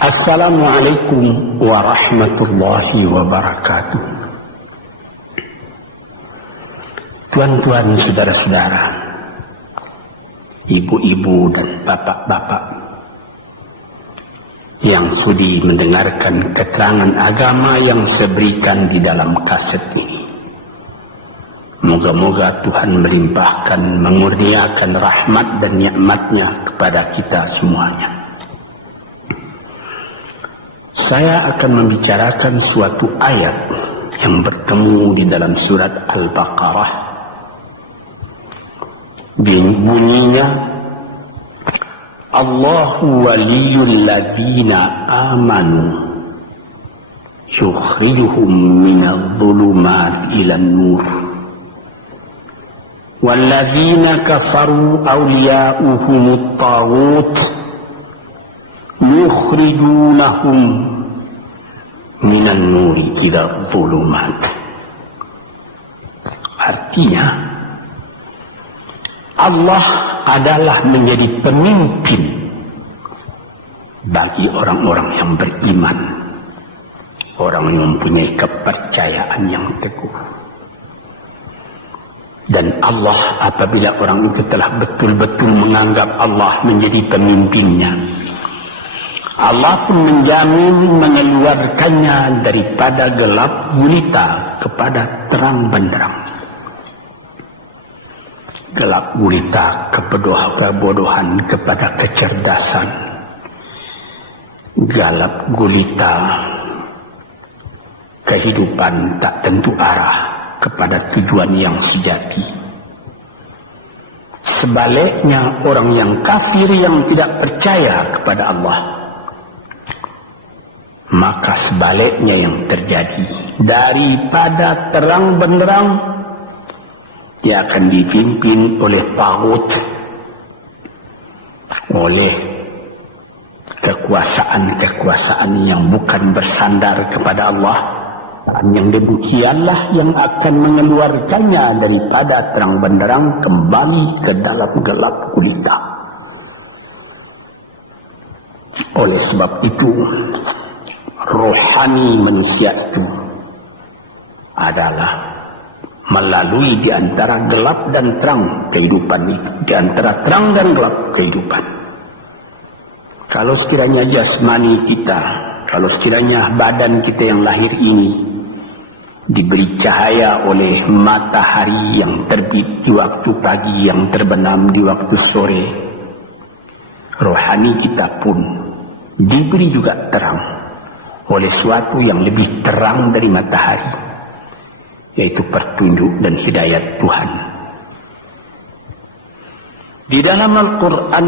Assalamualaikum warahmatullahi wabarakatuh. Tuan-tuan, saudara-saudara, ibu-ibu dan bapak-bapak yang sudi mendengarkan keterangan agama yang saya berikan di dalam kaset ini. Moga-moga Tuhan melimpahkan, mengurniakan rahmat dan nikmat-Nya kepada kita semuanya. Saya akan membicarakan suatu ayat yang bertemu di dalam surat Al-Baqarah. Bunyinya, Allahu waliyul ladzina amanu yukhrijuhum minadh dhulumati ilan nur wal ladzina kafaru awliya'uhumut taghut yukhrijunahum minan nuri ila dhulumat. Artinya, Allah adalah menjadi pemimpin bagi orang-orang yang beriman, orang yang mempunyai kepercayaan yang teguh. Dan Allah, apabila orang itu telah betul-betul menganggap Allah menjadi pemimpinnya, Allah pun menjamin mengeluarkannya daripada gelap gulita kepada terang benderang. Gelap gulita kebodohan kepada kecerdasan. Gelap gulita kehidupan tak tentu arah kepada tujuan yang sejati. Sebaliknya, orang yang kafir yang tidak percaya kepada Allah, maka sebaliknya yang terjadi, daripada terang benderang dia akan dipimpin oleh taghut, oleh kekuasaan-kekuasaan yang bukan bersandar kepada Allah. Dan yang demikianlah yang akan mengeluarkannya daripada terang benderang kembali ke dalam gelap gulita. Oleh sebab itu, rohani manusia itu adalah melalui di antara gelap dan terang kehidupan itu, di antara terang dan gelap kehidupan. Kalau sekiranya jasmani kita, kalau sekiranya badan kita yang lahir ini diberi cahaya oleh matahari yang terbit di waktu pagi, yang terbenam di waktu sore, rohani kita pun diberi juga terang oleh suatu yang lebih terang dari matahari, yaitu petunjuk dan hidayat Tuhan. Di dalam Al-Quran,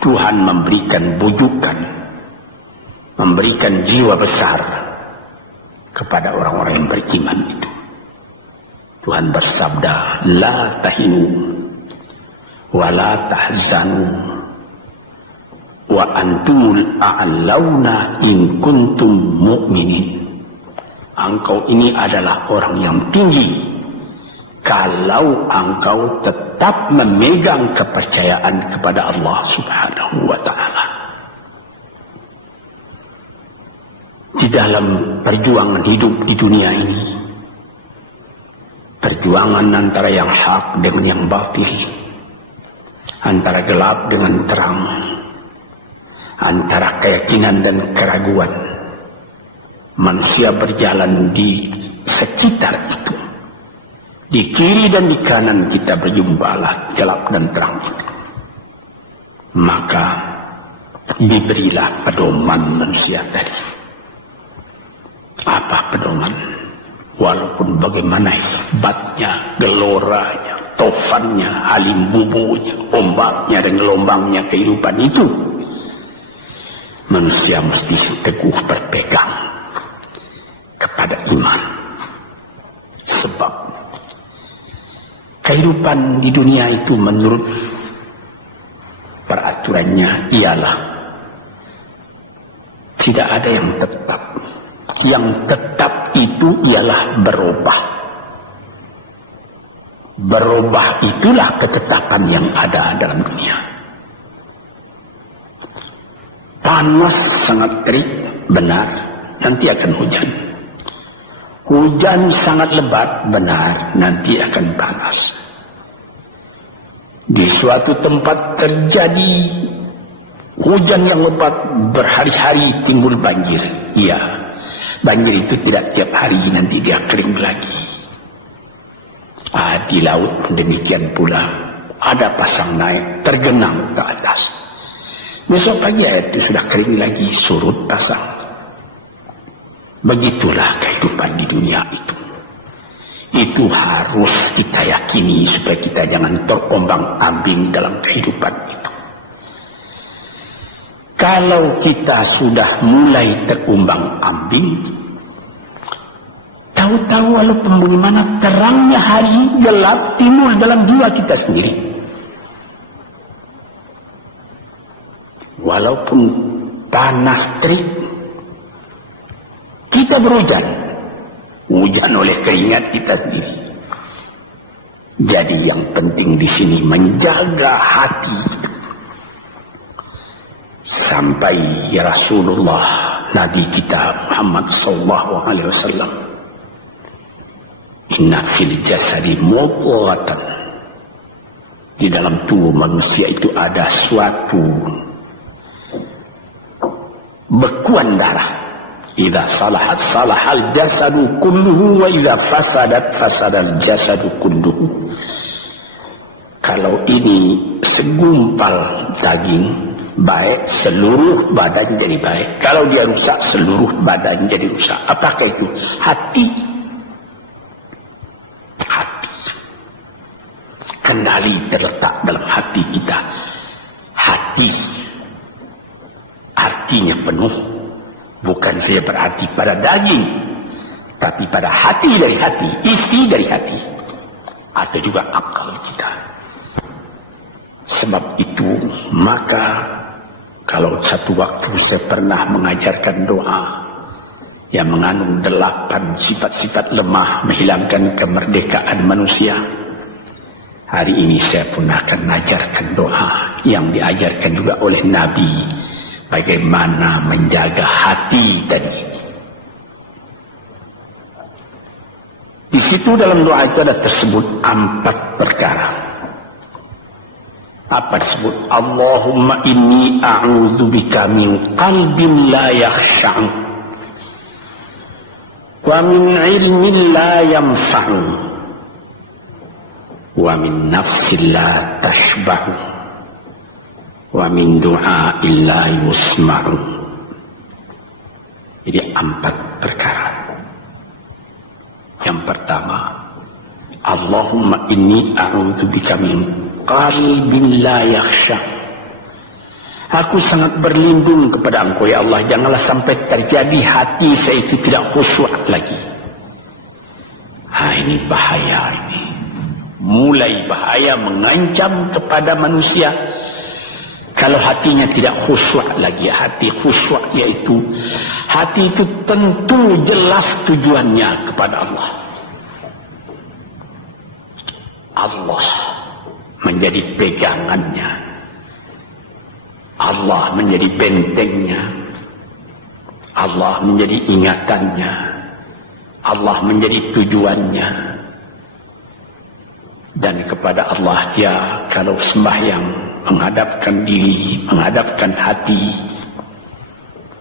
Tuhan memberikan bujukan, memberikan jiwa besar kepada orang-orang yang beriman itu. Tuhan bersabda, La tahinu wa la tahzanu wa antumul a'launa in kuntum mu'minin. Engkau ini adalah orang yang tinggi kalau engkau tetap memegang kepercayaan kepada Allah Subhanahu wa ta'ala. Di dalam perjuangan hidup di dunia ini, perjuangan antara yang hak dengan yang batil, antara gelap dengan terang, antara keyakinan dan keraguan, manusia berjalan di sekitar itu. Di kiri dan di kanan kita berjumpalah gelap dan terang itu. Maka diberilah pedoman manusia tadi. Apa pedoman? Walaupun bagaimana hebatnya, geloranya, tofannya, alim bubunya, ombaknya dan gelombangnya kehidupan itu, manusia mesti teguh berpegang kepada iman. Sebab kehidupan di dunia itu menurut peraturannya ialah tidak ada yang tetap. Yang tetap itu ialah berubah. Berubah itulah ketetapan yang ada dalam dunia. panas sangat terik, benar, nanti akan hujan. Hujan sangat lebat, benar, nanti akan panas. Di suatu tempat terjadi hujan yang lebat berhari-hari timbul banjir. Iya, banjir itu tidak tiap hari, nanti dia kering lagi. Di laut pun demikian pula. Ada pasang naik, tergenang ke atas. Besok pagi air itu sudah kering lagi, surut pasang. Begitulah kehidupan di dunia itu. Itu harus kita yakini supaya kita jangan terombang-ambing dalam kehidupan itu. Kalau kita sudah mulai terombang-ambing, tahu-tahu walaupun bagaimana terangnya hari gelap timbul dalam jiwa kita sendiri. Walaupun panas terik, kita berhujan. Hujan oleh keringat kita sendiri. Jadi yang penting di sini menjaga hati. Sampai Rasulullah Nabi kita Muhammad SAW, inna fil jasadi mudghatan, di dalam tubuh manusia itu ada suatu bekuan darah. Idza salahat salahal jasadu kulluhu wa idza fasadat fasadal jasadu kulluhu. Kalau ini segumpal daging baik, seluruh badan jadi baik. Kalau dia rusak, seluruh badan jadi rusak. Apakah itu? Hati. Kendali terletak dalam hati kita. Hati artinya penuh, bukan saja berarti pada daging, tapi pada hati dari hati, isi dari hati, atau juga akal kita. Sebab itu maka kalau satu waktu saya pernah mengajarkan doa yang mengandung 8 sifat-sifat lemah menghilangkan kemerdekaan manusia. Hari ini saya pun akan mengajarkan doa yang diajarkan juga oleh Nabi, bagaimana menjaga hati tadi. Di situ dalam doa itu ada tersebut 4 perkara. Apa disebut? Allahumma inni a'udzubika min qalbin la yakhsha'u wa min ilmin la yanfa'u wa min nafsin la tashba'u wa min du'a illa yusma'u. Jadi 4 perkara. Yang pertama, Allahumma inni a'udzubika min qalbin la yakhsha. Aku sangat berlindung kepada Engkau ya Allah, janganlah sampai terjadi hati saya itu tidak khusyuk lagi. Ini bahaya ini. Mulai bahaya, mengancam kepada manusia kalau hatinya tidak khusyuk lagi. Hati khusyuk yaitu hati itu tentu jelas tujuannya kepada Allah. Allah menjadi pegangannya, Allah menjadi bentengnya, Allah menjadi ingatannya, Allah menjadi tujuannya. Dan kepada Allah dia kalau sembahyang menghadapkan diri, menghadapkan hati,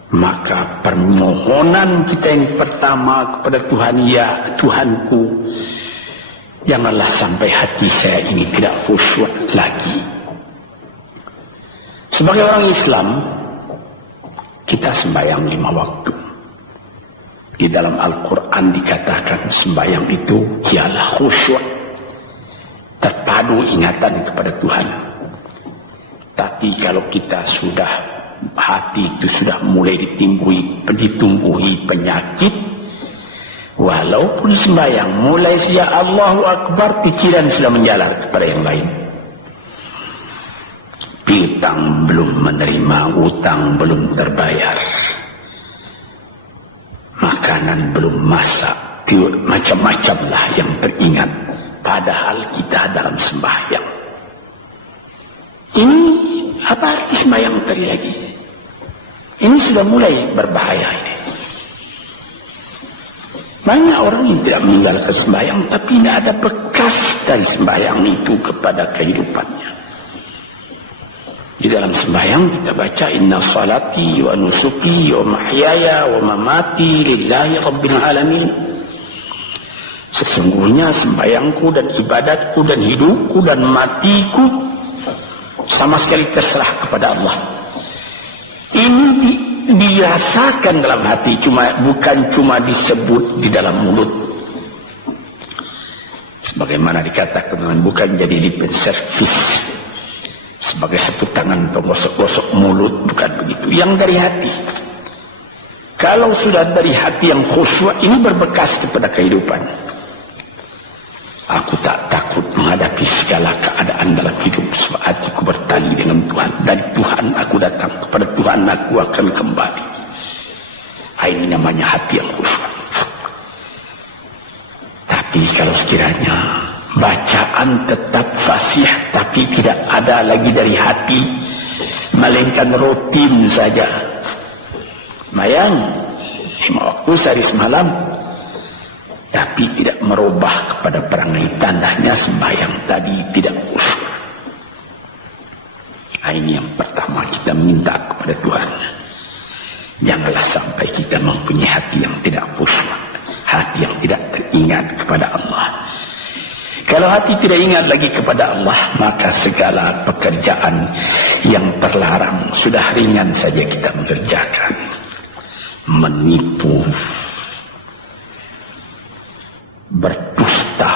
maka permohonan kita yang pertama kepada Tuhan, ya Tuhanku, janganlah sampai hati saya ini tidak khusyuk lagi. Sebagai orang Islam, kita sembahyang 5 waktu. Di dalam Al-Quran dikatakan sembahyang itu ialah khusyuk, terpadu ingatan kepada Tuhan. Tapi kalau kita sudah, hati itu sudah mulai ditumbuhi penyakit, walaupun sembahyang mulai sejak Allahu Akbar, pikiran sudah menjalar kepada yang lain. Piutang belum menerima, utang belum terbayar, makanan belum masak, macam-macam lah yang teringat. Padahal kita dalam sembahyang. Ini apa arti sembahyang tadi lagi? Ini sudah mulai berbahaya ini. Banyak orang yang tidak meninggalkan sembahyang, tapi tidak ada bekas dari sembahyang itu kepada kehidupannya. Di dalam sembahyang kita baca inna salati wa nusuki wa mahyaya wa mamati lillahi rabbil alamin. Sesungguhnya sembahyangku dan ibadatku dan hidupku dan matiku sama sekali terserah kepada Allah. Ini dirasakan dalam hati, bukan cuma disebut di dalam mulut. Sebagaimana dikatakan, bukan jadi lip service sebagai satu tangan penggosok-gosok mulut, bukan begitu. Yang dari hati. Kalau sudah dari hati yang khusyuk, ini berbekas kepada kehidupan. Aku tak takut menghadapi segala keadaan dalam hidup, sebab hatiku bertali dengan Tuhan. Dari Tuhan aku datang, kepada Tuhan aku akan kembali. Ini namanya hati yang khusyuk. Tapi kalau sekiranya bacaan tetap fasih, tapi tidak ada lagi dari hati, melainkan rutin saja. Mayang 5 waktu sehari semalam, tapi tidak merubah kepada perangai, tandanya sembahyang tadi tidak khusyuk. Ini yang pertama kita minta kepada Tuhan. Janganlah sampai kita mempunyai hati yang tidak khusyuk, hati yang tidak teringat kepada Allah. Kalau hati tidak ingat lagi kepada Allah, maka segala pekerjaan yang terlarang sudah ringan saja kita mengerjakan. Menipu, berdusta,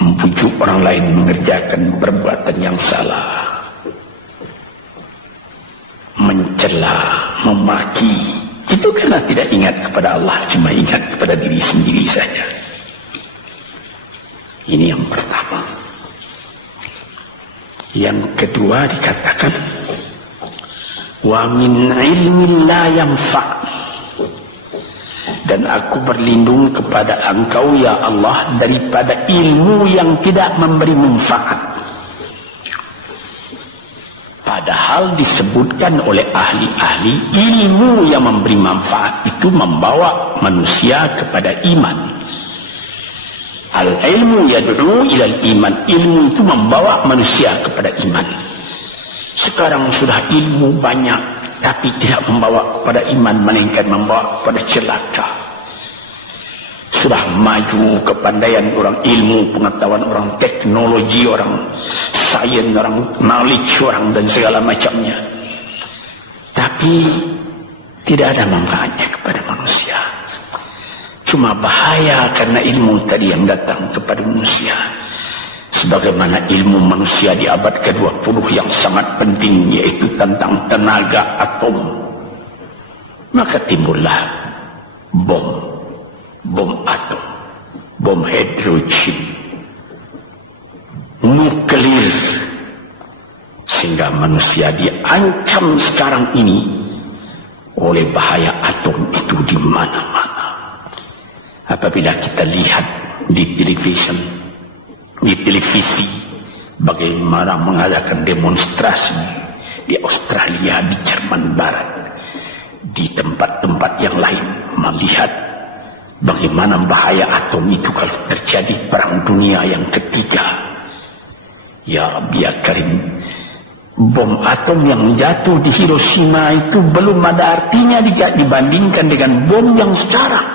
membujuk orang lain mengerjakan perbuatan yang salah, mencela, memaki, itu karena tidak ingat kepada Allah, cuma ingat kepada diri sendiri saja. Ini yang pertama. Yang kedua dikatakan wa min ilmin la yanfa', dan aku berlindung kepada Engkau ya Allah daripada ilmu yang tidak memberi manfaat. Padahal disebutkan oleh ahli-ahli, ilmu yang memberi manfaat itu membawa manusia kepada iman. Al-ilmu yad'u ilal iman, ilmu itu membawa manusia kepada iman. Sekarang sudah ilmu banyak, tapi tidak membawa kepada iman, melainkan membawa kepada celaka. Sudah maju kepandaian orang, ilmu, pengetahuan orang, teknologi orang, sains orang, knowledge orang, dan segala macamnya. Tapi tidak ada manfaatnya kepada manusia. Cuma bahaya karena ilmu tadi yang datang kepada manusia. Sebagaimana ilmu manusia di abad ke-20 yang sangat penting, yaitu tentang tenaga atom. Maka timbullah bom atom, bom hidrogen, nuklir, sehingga manusia diancam sekarang ini oleh bahaya atom itu di mana-mana. Apabila kita lihat di televisi bagaimana mengadakan demonstrasi di Australia, di Jerman Barat, di tempat-tempat yang lain, melihat bagaimana bahaya atom itu kalau terjadi perang dunia yang ketiga. Ya Rabbi ya Karim, bom atom yang jatuh di Hiroshima itu belum ada artinya dibandingkan dengan bom yang sekarang,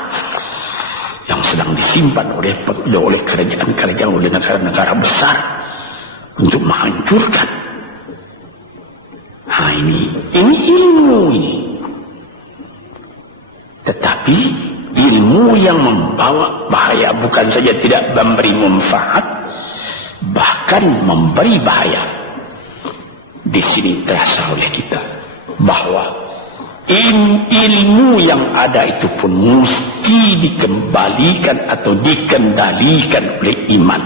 yang sedang disimpan oleh kerajaan-kerajaan, oleh negara-negara besar untuk menghancurkan. Ini ilmu ini. Tetapi ilmu yang membawa bahaya, bukan saja tidak memberi manfaat, bahkan memberi bahaya. Di sini terasa oleh kita bahwa ilmu yang ada itu pun mesti dikembalikan atau dikendalikan oleh iman.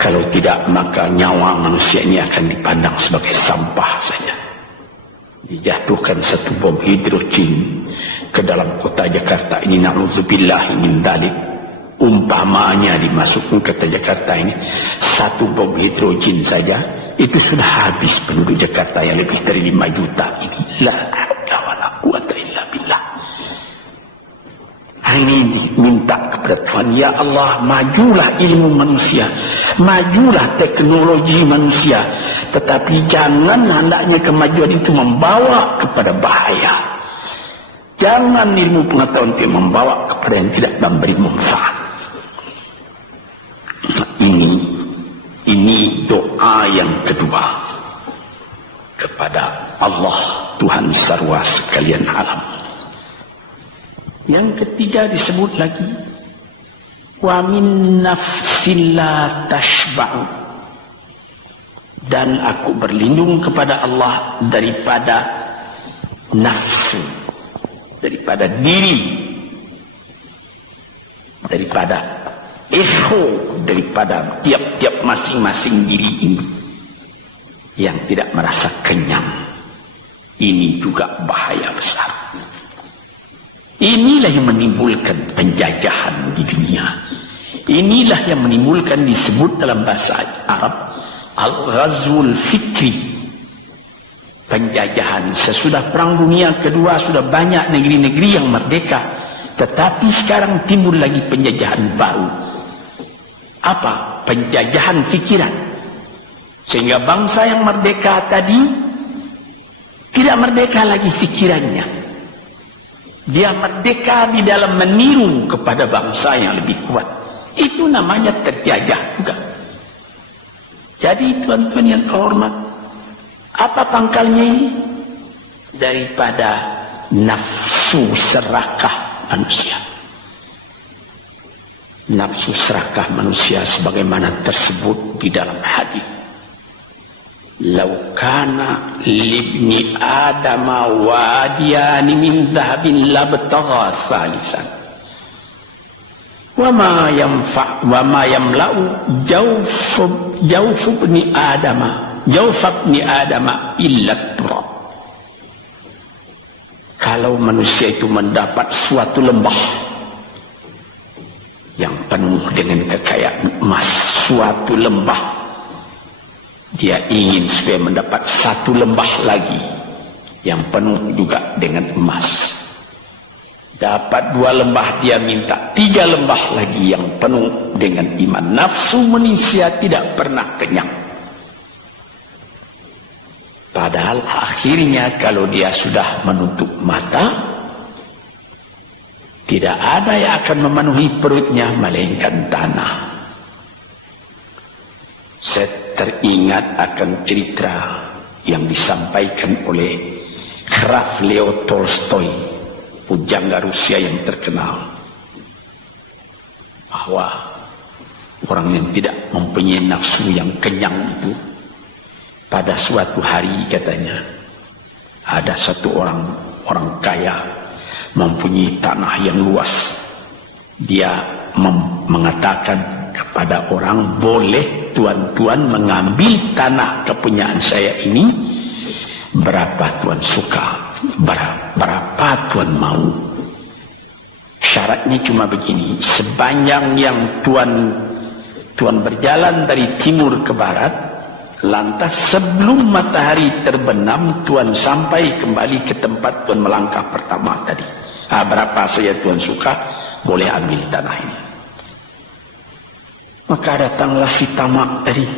Kalau tidak, maka nyawa manusia ini akan dipandang sebagai sampah saja. Dijatuhkan satu bom hidrogen ke dalam kota Jakarta ini, na'udzubillah min dzalik, umpamanya dimasukkan ke kota Jakarta ini, satu bom hidrogen saja itu sudah habis penduduk Jakarta yang lebih dari 5 juta ini. La haula wala quwata illa billah. Hari ini minta kepada Tuhan, ya Allah, majulah ilmu manusia, majulah teknologi manusia, tetapi jangan hendaknya kemajuan itu membawa kepada bahaya. Jangan ilmu pengetahuan itu membawa kepada yang tidak memberi manfaat. Ini doa yang kedua kepada Allah Tuhan sarwa sekalian alam. Yang ketiga disebut lagi, wa min nafsin la tashba'u, dan aku berlindung kepada Allah daripada nafsu, daripada diri, daripada ego, daripada tiap-tiap masing-masing diri ini yang tidak merasa kenyang. Ini juga bahaya besar. Inilah yang menimbulkan penjajahan di dunia. Inilah yang menimbulkan, disebut dalam bahasa Arab, al-ghazwul fikri, penjajahan. Sesudah Perang Dunia Kedua sudah banyak negeri-negeri yang merdeka, tetapi sekarang timbul lagi penjajahan baru. Apa? Penjajahan fikiran. Sehingga bangsa yang merdeka tadi tidak merdeka lagi fikirannya. Dia merdeka di dalam meniru kepada bangsa yang lebih kuat. Itu namanya terjajah juga. Jadi tuan-tuan yang terhormat, apa pangkalnya ini? Daripada nafsu serakah manusia. Nafsu serakah manusia sebagaimana tersebut di dalam hadis. Lau kana libni adama wadiyani min dhahabin labtagha salisan wa ma yamla'u jawfubni adama illa turab. Kalau manusia itu mendapat suatu lembah yang penuh dengan kekayaan emas, suatu lembah, dia ingin supaya mendapat satu lembah lagi yang penuh juga dengan emas. Dapat 2 lembah, dia minta 3 lembah lagi yang penuh dengan iman. Nafsu manusia tidak pernah kenyang. Padahal akhirnya kalau dia sudah menutup mata, tidak ada yang akan memenuhi perutnya melainkan tanah. Saya teringat akan cerita yang disampaikan oleh Graf Leo Tolstoy, pujangga Rusia yang terkenal, bahwa orang yang tidak mempunyai nafsu yang kenyang itu, pada suatu hari katanya, ada satu orang kaya mempunyai tanah yang luas. Dia mengatakan kepada orang, boleh tuan-tuan mengambil tanah kepunyaan saya ini, berapa tuan suka, berapa tuan mau. Syaratnya cuma begini, sepanjang yang tuan berjalan dari timur ke barat, lantas sebelum matahari terbenam tuan sampai kembali ke tempat tuan melangkah pertama tadi. Berapa saja tuan suka, boleh ambil tanah ini. Maka datanglah si tamak tadi.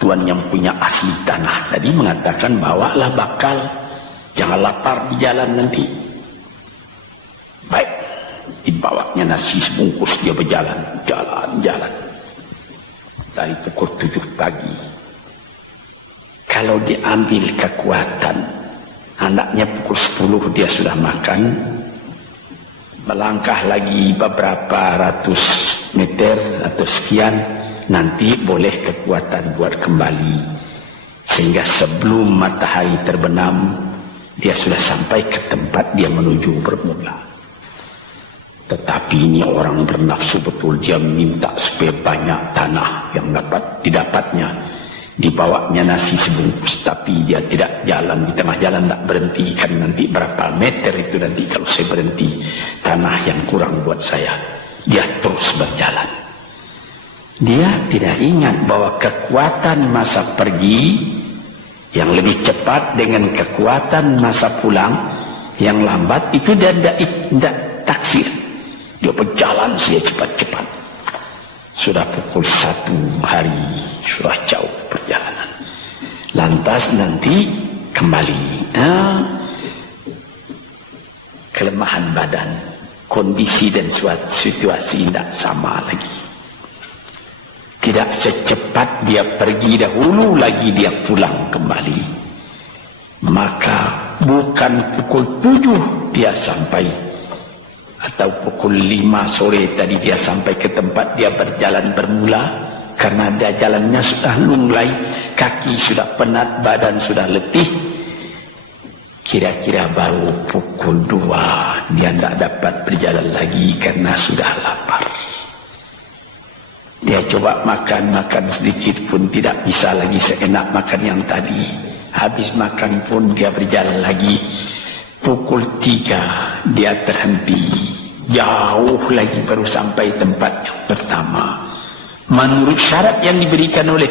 Tuan yang punya asli tanah tadi mengatakan, bawalah bakal, jangan lapar di jalan nanti. Baik, dibawanya nasi sebungkus, dia berjalan, jalan. Dari pukul 7 pagi. Kalau diambil kekuatan, hendaknya pukul 10 dia sudah makan. Melangkah lagi beberapa ratus meter atau sekian, nanti boleh kekuatan buat kembali, sehingga sebelum matahari terbenam dia sudah sampai ke tempat dia menuju bermula. Tetapi ini orang bernafsu betul, dia minta supaya banyak tanah yang didapatnya. Dibawanya nasi sebungkus, tapi dia tidak jalan, di tengah jalan tidak berhenti, kan nanti berapa meter itu nanti kalau saya berhenti, tanah yang kurang buat saya. Dia terus berjalan. Dia tidak ingat bahwa kekuatan masa pergi yang lebih cepat dengan kekuatan masa pulang yang lambat itu dia tidak taksir. Dia berjalan saja cepat-cepat. Sudah pukul 1 hari, sudah jauh perjalanan. Lantas nanti kembali. Kelemahan badan, kondisi dan situasi tidak sama lagi. Tidak secepat dia pergi dahulu lagi dia pulang kembali. Maka bukan pukul 7 dia sampai, atau pukul 5 sore tadi dia sampai ke tempat dia berjalan bermula, karena dia jalannya sudah lunglai, kaki sudah penat, badan sudah letih. Kira-kira baru pukul 2 dia tidak dapat berjalan lagi karena sudah lapar. Dia coba makan sedikit pun tidak bisa lagi seenak makan yang tadi. Habis makan pun dia berjalan lagi. Pukul 3 dia terhenti. Jauh lagi baru sampai tempat yang pertama. Menurut syarat yang diberikan oleh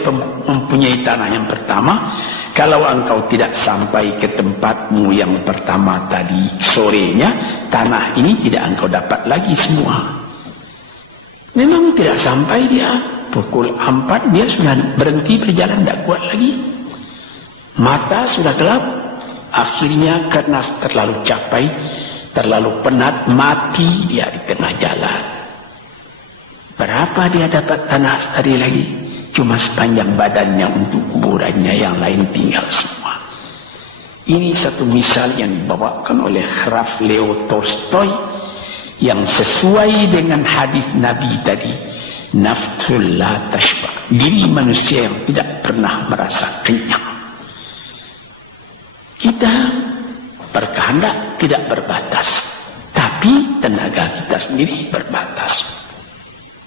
mempunyai tanah yang pertama, kalau engkau tidak sampai ke tempatmu yang pertama tadi sorenya, tanah ini tidak engkau dapat lagi semua. Memang tidak sampai dia. Pukul 4 dia sudah berhenti berjalan, tidak kuat lagi. Mata sudah gelap. Akhirnya karena terlalu capai, terlalu penat, mati dia di tengah jalan. Berapa dia dapat tanah tadi lagi? Cuma sepanjang badannya untuk kuburannya, yang lain tinggal semua. Ini satu misal yang dibawakan oleh Graf Leo Tolstoy, yang sesuai dengan hadis Nabi tadi, nafsul la tashba, diri manusia yang tidak pernah merasa kenyang. Kita berkehendak tidak berbatas, tapi tenaga kita sendiri berbatas.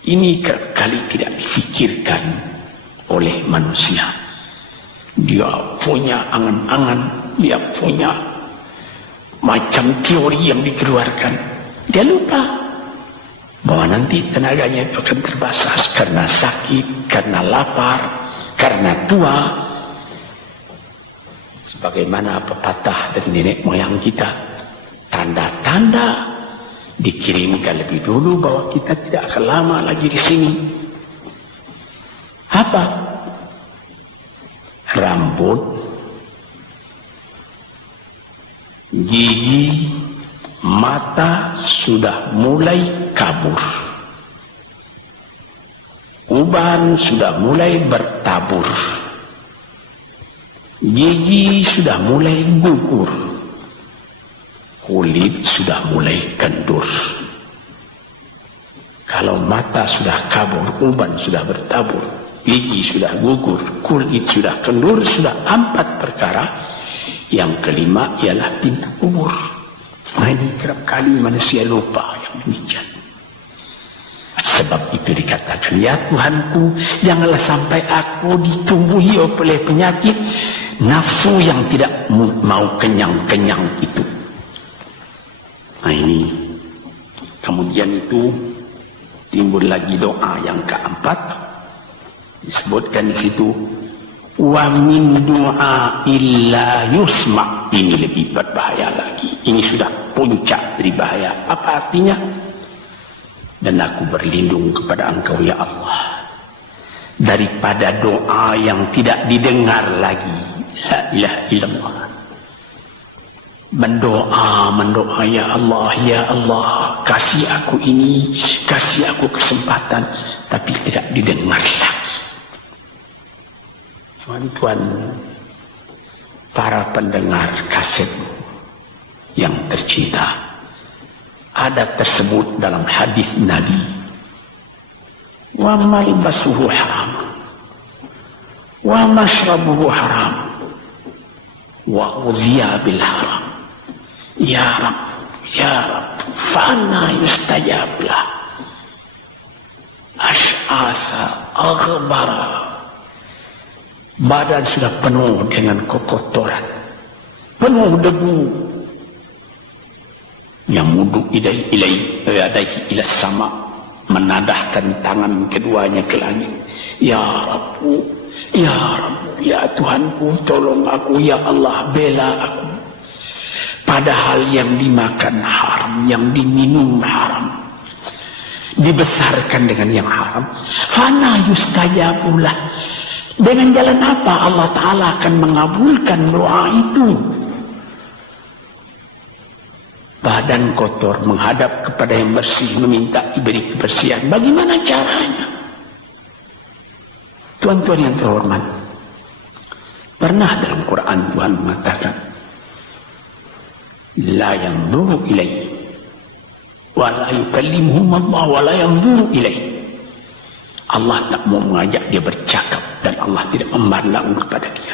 Ini kali tidak difikirkan oleh manusia. Dia punya angan-angan, dia punya macam teori yang dikeluarkan. Dia lupa bahwa nanti tenaganya itu akan terbatas karena sakit, karena lapar, karena tua. Sebagaimana pepatah dari nenek moyang kita, tanda-tanda dikirimkan lebih dulu bahwa kita tidak akan lama lagi di sini. Apa? Rambut, gigi, mata sudah mulai kabur. Uban sudah mulai bertabur. Gigi sudah mulai gugur. Kulit sudah mulai kendur. Kalau mata sudah kabur, uban sudah bertabur, gigi sudah gugur, kulit sudah kendur, sudah 4 perkara. Yang kelima ialah pintu kubur. Nah, ini kerap kali manusia lupa yang demikian. Sebab itu dikatakan, ya Tuhanku, janganlah sampai aku ditumbuhi oleh penyakit nafsu yang tidak mau kenyang-kenyang itu. Nah ini, kemudian itu timbul lagi doa yang keempat, disebutkan di situ, wa min du'a illa yusma'. Ini lebih berbahaya lagi. Ini sudah puncak dari bahaya. Apa artinya? Dan aku berlindung kepada Engkau ya Allah daripada doa yang tidak didengar lagi. La ilaha illallah. Mendoa ya Allah, kasih aku ini, kasih aku kesempatan, tapi tidak didengar lagi. Tuan-tuan, para pendengar kaset yang tercinta, ada tersebut dalam hadis Nabi, wa malbasuhu haram, wa mashrabuhu haram, wa udhiya bil haram. Ya Rabb, ya Rabb, fa'anna yustajab lah. Ash'asa aghbara. Badan sudah penuh dengan kotoran, penuh debu. Yamudu ilaihi ila sama, menadahkan tangan keduanya ke langit. Ya Rabbu, ya Rabbu, ya Tuhanku, tolong aku, ya Allah, bela aku. Padahal yang dimakan haram, yang diminum haram, dibesarkan dengan yang haram. Fana yustajabulah. Dengan jalan apa Allah Ta'ala akan mengabulkan doa itu? Badan kotor menghadap kepada yang bersih, meminta diberi kebersihan. Bagaimana caranya? Tuan-tuan yang terhormat, pernah dalam Quran Tuhan mengatakan, la yanzuru ilaih wa la yukallimuhum Allah wa la yanzuru ilaih. Allah tak mau mengajak dia bercakap dan Allah tidak memandang kepada dia.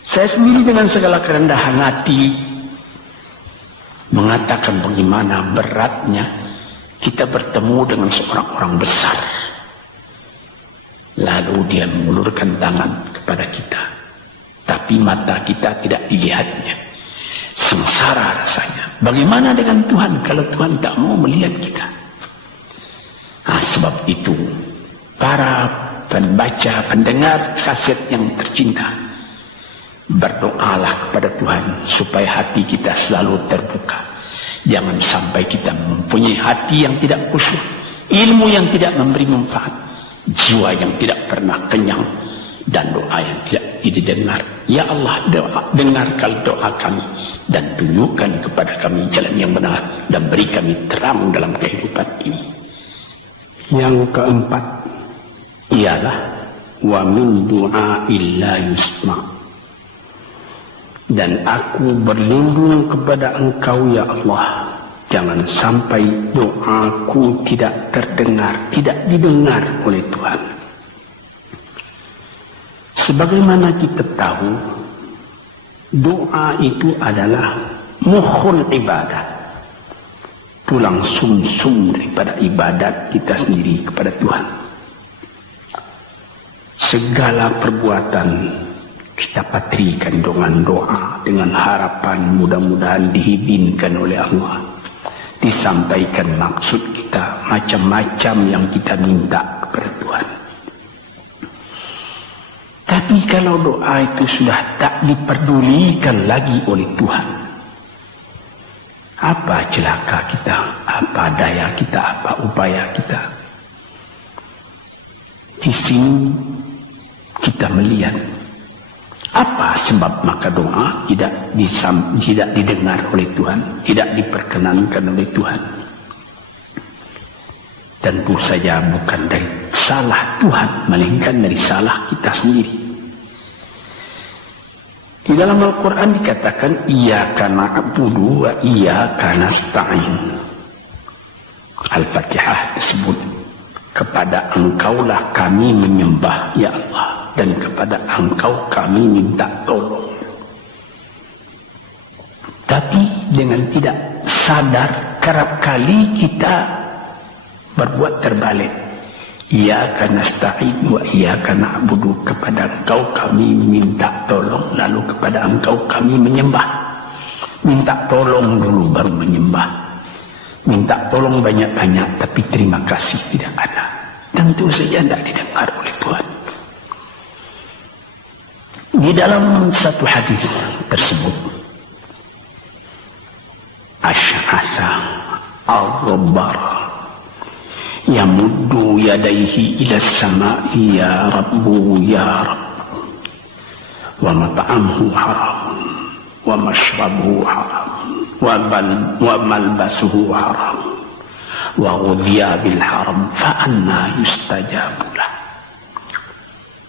Saya sendiri dengan segala kerendahan hati mengatakan bagaimana beratnya kita bertemu dengan seorang orang besar, lalu dia mengulurkan tangan kepada kita, tapi mata kita tidak dilihatnya. Sengsara rasanya. Bagaimana dengan Tuhan kalau Tuhan tak mau melihat kita? Nah, sebab itu para pembaca, pendengar kaset yang tercinta, berdoalah kepada Tuhan supaya hati kita selalu terbuka. Jangan sampai kita mempunyai hati yang tidak khusyuk, ilmu yang tidak memberi manfaat, jiwa yang tidak pernah kenyang, dan doa yang tidak didengar. Ya Allah, dengarkan doa kami dan tunjukkan kepada kami jalan yang benar dan beri kami terang dalam kehidupan ini. Yang keempat ialah wa min du'a'i la yusma'. Dan aku berlindung kepada Engkau ya Allah, jangan sampai doaku tidak terdengar, tidak didengar oleh Tuhan. Sebagaimana kita tahu, doa itu adalah mukhul ibadah, tulang sumsum daripada ibadat kita sendiri kepada Tuhan. Segala perbuatan kita patrikan dengan doa, dengan harapan mudah-mudahan diizinkan oleh Allah, disampaikan maksud kita, macam-macam yang kita minta kepada Tuhan. Tapi kalau doa itu sudah tak diperdulikan lagi oleh Tuhan, apa celaka kita, apa daya kita, apa upaya kita? Di sini kita melihat apa sebab maka doa tidak didengar oleh Tuhan, tidak diperkenankan oleh Tuhan. Tentu saja bukan dari salah Tuhan, melainkan dari salah kita sendiri. Di dalam Al-Quran dikatakan, Iyyaka na'budu wa iyyaka nasta'in. Al-Fatihah disebut, kepada Engkaulah kami menyembah ya Allah, dan kepada Engkau kami minta tolong. Tapi dengan tidak sadar, kerap kali kita berbuat terbalik. Iyyaka nasta'in wa iyyaka na'budu, kepada Engkau kami minta tolong, lalu kepada Engkau kami menyembah. Minta tolong dulu baru menyembah. Minta tolong banyak-banyak tapi terima kasih tidak ada. Tentu saja tidak didengar oleh Tuhan. Di dalam satu hadis tersebut, Asy'asa al-Rabbara yamuddu yadaihi ila samai ya Rabbu ya Rabbu, wa mat'amuhu haram wa mashrabuhu haram wa malbasuhu haram wa ghudhiya bil haram fa anna yustajabulah.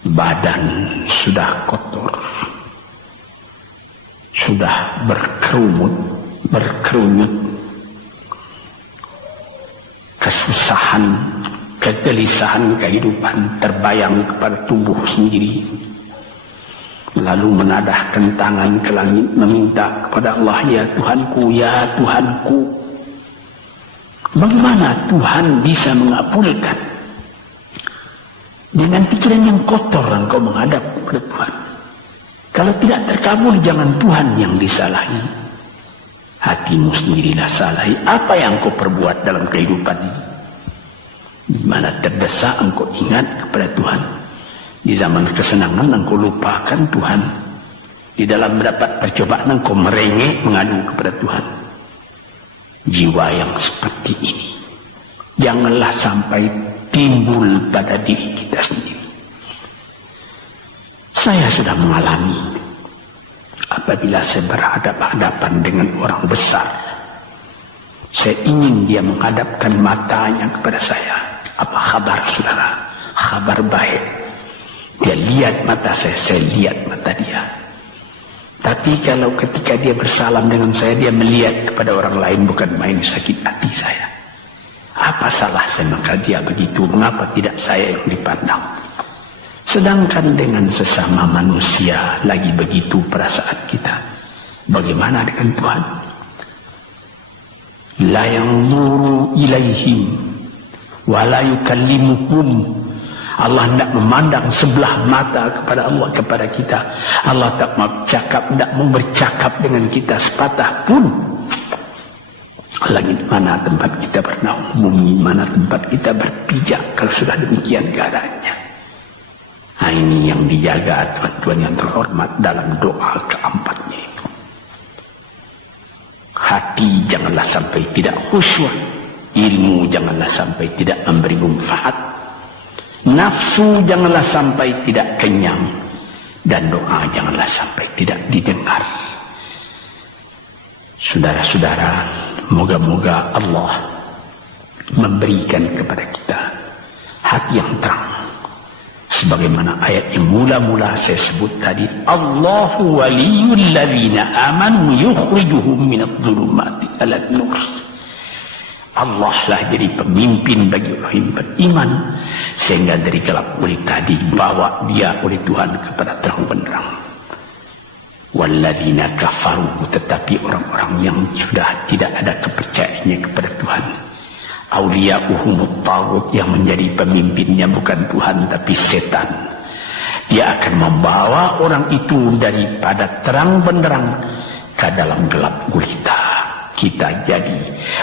Badan sudah kotor, sudah berkerunyut, kesusahan, kegelisahan kehidupan terbayang kepada tubuh sendiri, lalu menadahkan tangan ke langit meminta kepada Allah, ya Tuhanku, ya Tuhanku. Bagaimana Tuhan bisa mengabulkan? Dengan pikiran yang kotor engkau menghadap kepada Tuhan. Kalau tidak terkabul, jangan Tuhan yang disalahi, hati hatimu sendirilah salah. Apa yang kau perbuat dalam kehidupan ini? Di mana terdesak engkau ingat kepada Tuhan. Di zaman kesenangan engkau lupakan Tuhan. Di dalam mendapat percobaan engkau merengek mengadu kepada Tuhan. Jiwa yang seperti ini janganlah sampai timbul pada diri kita sendiri. Saya sudah mengalami apabila saya berhadapan-hadapan dengan orang besar, saya ingin dia menghadapkan matanya kepada saya. Apa kabar saudara? Kabar baik. Dia lihat mata saya lihat mata dia. Tapi kalau ketika dia bersalam dengan saya, dia melihat kepada orang lain, bukan main sakit hati saya. Apa salah saya maka dia begitu? Mengapa tidak saya yang dipandang? Sedangkan dengan sesama manusia lagi begitu perasaan kita. Bagaimana dengan Tuhan? La yanzuru ilaihim wa la yukallimuhum. Allah tidak memandang sebelah mata kepada Allah, kepada kita. Allah tak mau cakap, tidak mau bercakap dengan kita sepatah pun. Langit mana tempat kita bernaung, bumi mana tempat kita berpijak kalau sudah demikian keadaannya. Nah, ini yang dijaga tuan-tuan yang terhormat dalam doa keempatnya itu. Hati janganlah sampai tidak khusyuk, ilmu janganlah sampai tidak memberi manfaat, nafsu janganlah sampai tidak kenyang, dan doa janganlah sampai tidak didengar. Saudara-saudara, moga-moga Allah memberikan kepada kita hati yang terang. Sebagaimana ayat yang mula-mula saya sebut tadi, Allahu waliyul ladzina amanu yukhrijuhum minadh-dhulumati ilan nur. Allah lah jadi pemimpin bagi orang yang beriman, sehingga dari gelap gulita dibawa dia oleh Tuhan kepada terang benderang. Walladzina kafaru, tetapi orang-orang yang sudah tidak ada kepercayaannya kepada Tuhan, awliya'uhumut taghut, yang menjadi pemimpinnya bukan Tuhan tapi setan. Dia akan membawa orang itu daripada terang benderang ke dalam gelap gulita. Kita jadi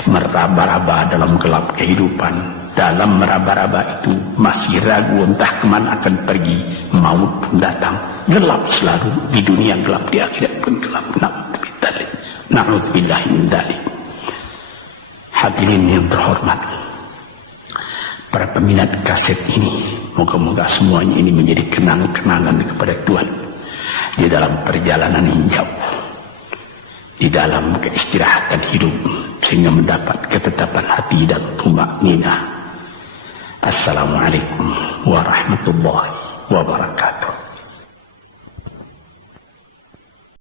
meraba-raba dalam gelap kehidupan. Dalam meraba-raba itu masih ragu entah kemana akan pergi. Maut pun datang. Gelap selalu. Di dunia gelap, di akhirat pun gelap. Na'udzubillahi min dzalik. Hadirin yang terhormat, para peminat kaset ini, moga-moga semuanya ini menjadi kenang-kenangan kepada Tuhan di dalam perjalanan yang jauh, di dalam keistirahatan hidup, sehingga mendapat ketetapan hati dan tumakninah. Assalamualaikum warahmatullahi wabarakatuh.